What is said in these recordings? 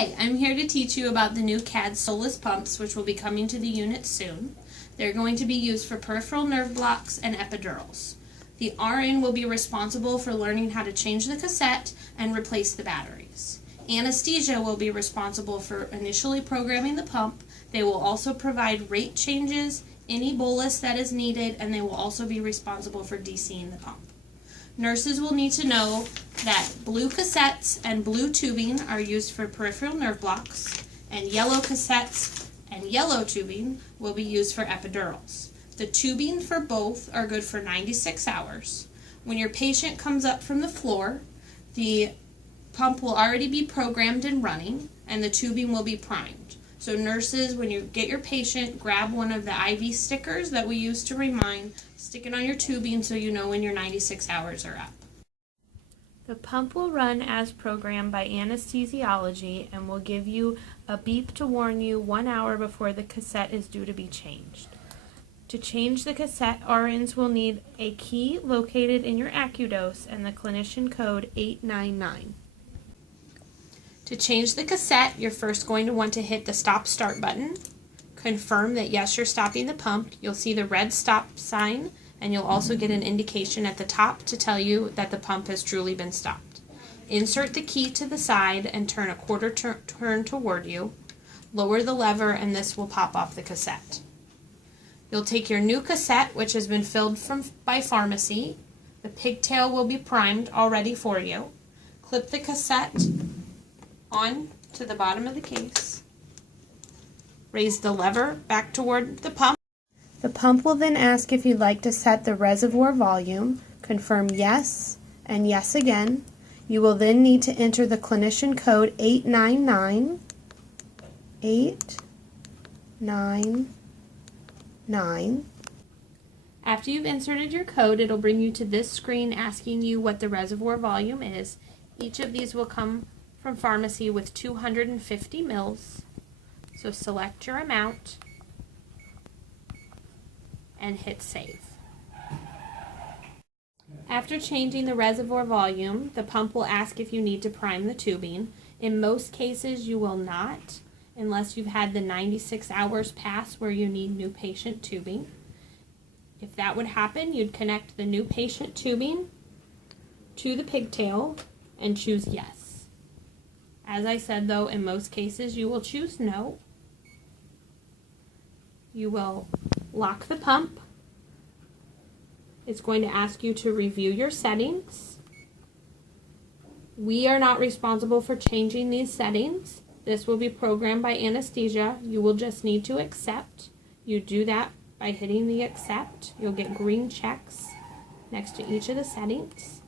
Hi, I'm here to teach you about the new CADD Solus pumps, which will be coming to the unit soon. They're going to be used for peripheral nerve blocks and epidurals. The RN will be responsible for learning how to change the cassette and replace the batteries. Anesthesia will be responsible for initially programming the pump. They will also provide rate changes, any bolus that is needed, and they will also be responsible for DCing the pump. Nurses will need to know that blue cassettes and blue tubing are used for peripheral nerve blocks, and yellow cassettes and yellow tubing will be used for epidurals. The tubing for both are good for 96 hours. When your patient comes up from the floor, the pump will already be programmed and running, and the tubing will be primed. So nurses, when you get your patient, grab one of the IV stickers that we use to remind, stick it on your tubing so you know when your 96 hours are up. The pump will run as programmed by anesthesiology and will give you a beep to warn you 1 hour before the cassette is due to be changed. To change the cassette, RNs will need a key located in your AccuDose and the clinician code 899. To change the cassette, you're first going to want to hit the stop-start button. Confirm that yes, you're stopping the pump. You'll see the red stop sign, and you'll also get an indication at the top to tell you that the pump has truly been stopped. Insert the key to the side and turn a quarter turn toward you. Lower the lever and this will pop off the cassette. You'll take your new cassette, which has been filled by pharmacy. The pigtail will be primed already for you. Clip the cassette on to the bottom of the case. Raise the lever back toward the pump. The pump will then ask if you'd like to set the reservoir volume. Confirm yes and yes again. You will then need to enter the clinician code 899. 899. After you've inserted your code, it'll bring you to this screen asking you what the reservoir volume is. Each of these will come from pharmacy with 250 mils. So select your amount and hit save. After changing the reservoir volume, the pump will ask if you need to prime the tubing. In most cases, you will not, unless you've had the 96 hours pass where you need new patient tubing. If that would happen, you'd connect the new patient tubing to the pigtail and choose yes. As I said though, in most cases you will choose no. You will lock the pump. It's going to ask you to review your settings. We are not responsible for changing these settings. This will be programmed by anesthesia. You will just need to accept. You do that by hitting the accept. You'll get green checks next to each of the settings.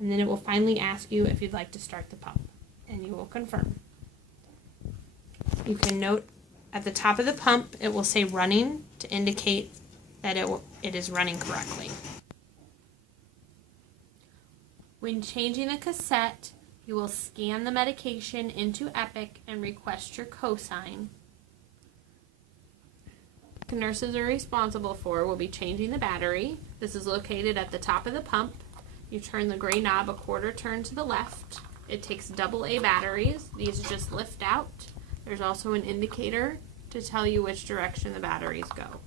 And then it will finally ask you if you'd like to start the pump. And you will confirm. You can note at the top of the pump it will say running to indicate that it is running correctly. When changing a cassette, you will scan the medication into Epic and request your cosign. The nurses are responsible for will be changing the battery. This is located at the top of the pump. You turn the gray knob a quarter turn to the left. It takes AA batteries. These just lift out. There's also an indicator to tell you which direction the batteries go.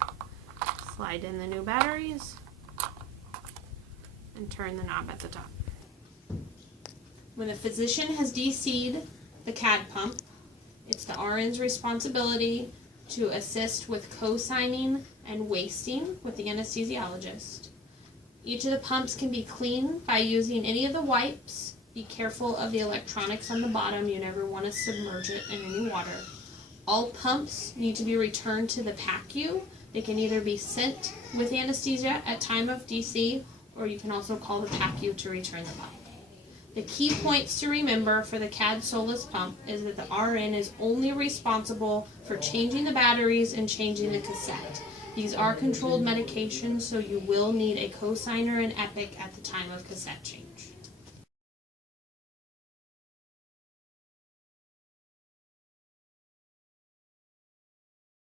Slide in the new batteries and turn the knob at the top. When the physician has DC'd the CADD pump, it's the RN's responsibility to assist with co-signing and wasting with the anesthesiologist. Each of the pumps can be cleaned by using any of the wipes. Be careful of the electronics on the bottom. You never want to submerge it in any water. All pumps need to be returned to the PACU. They can either be sent with anesthesia at time of DC, or you can also call the PACU to return the pump. The key points to remember for the CADD Solus pump is that the RN is only responsible for changing the batteries and changing the cassette. These are controlled medications, so you will need a cosigner and Epic at the time of cassette change.